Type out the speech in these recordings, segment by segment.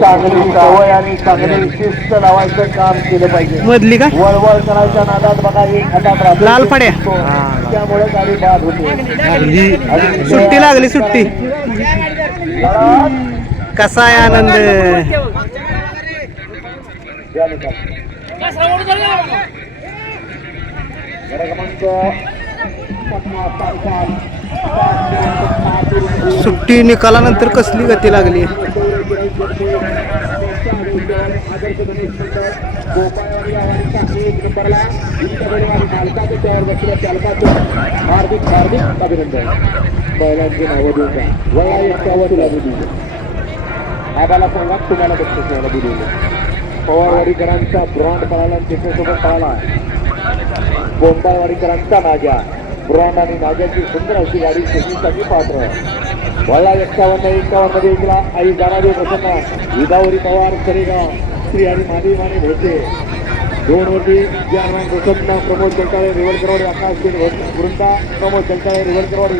चांगली सवय आणि चांगली शिस्त लावायचं काम केलं पाहिजे. मधली का वळवळ करायच्या नादात बघा एक हातात राहतो लाल फड्या. त्यामुळे गाडी बाद होते. सुट्टी लागली सुट्टी. कसा आहे आनंद. सुट्टी निकालानंतर कसली गती लागली. हार्दिक हार्दिक अभिनंदन. बैलांची नावं देऊन द्या. वळा एक्कावन्न लागू दिली. आबाला सांगा तुम्हाला बक्षीस द्यायला दिलेलं. पवारवाडीकरांचा ब्रॉन्ड पळाला आणि त्याच्यासोबत पळाला गोंदाळवाडीकरांचा नाजा. ब्रॉन्ड आणि नाजाची सुंदर अशी गाडी शेतीसाठी पात्र. वळा 51 मध्ये इकला आई जाणारी प्रसन्न विदावरी पवार सरेगाव श्री आणि मादी माने भोसे. 2 वरती जयमान प्रसन्न प्रमोद चलताळे रिवलकरवाडी आकाश वृंदा प्रमोद चलताळे रिवलकरवाडी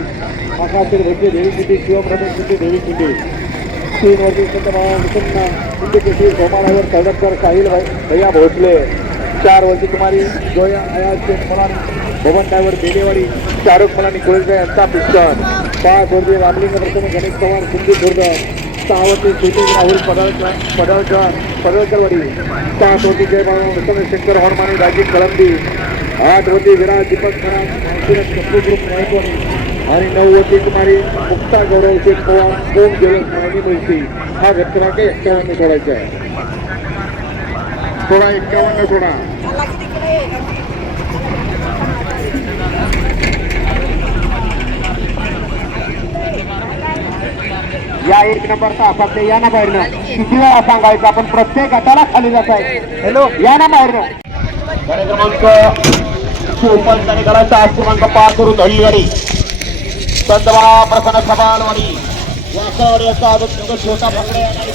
आकाश भोसे देवी किंडी शिवम रमेश किंडी देवी किंडी. 3 वरती प्रसन्न कुंडी सोमानावर सैदकर साहिल भैया भोसले. 4 वरती कुमारी जोया अयाज शेख मलानी भवन ड्रायव्हर बेलेवाडी शाहरुख मलानी गोळेकर यांचा पिस्टन. 5 वरती रामलिंग प्रसन्न गणेश पवार सिंधी खुर्द. 6 वरती सुनील राहुल पडळकरवाडी. 7 वरती जयबाबा प्रसन्न शंकर हरमाने राजीव कळंबी. 8 वरती विराज दीपक खराब कपू ग्रुप नायकवाडी आणि 9 वरती कुमारी मुक्ता गौरव शेख पवार ओम जयंती मुळशी. हा घटनाक 51 सोडायचा आहे. सोडा 51 सोडा. या 1 नंबरचा असाध्य या ना बाहेरनं किती वेळा सांगायचं आपण प्रत्येक गटाला खाली जात आहे. हॅलो या ना बाहेरनं. गाडी क्रमांक 54 आणि गटाचा आज क्रमांक 5 करून धडलीवाडी संतबा प्रसन्न सबालवाडी वासावाडी असा अजून छोटा पकडे आणि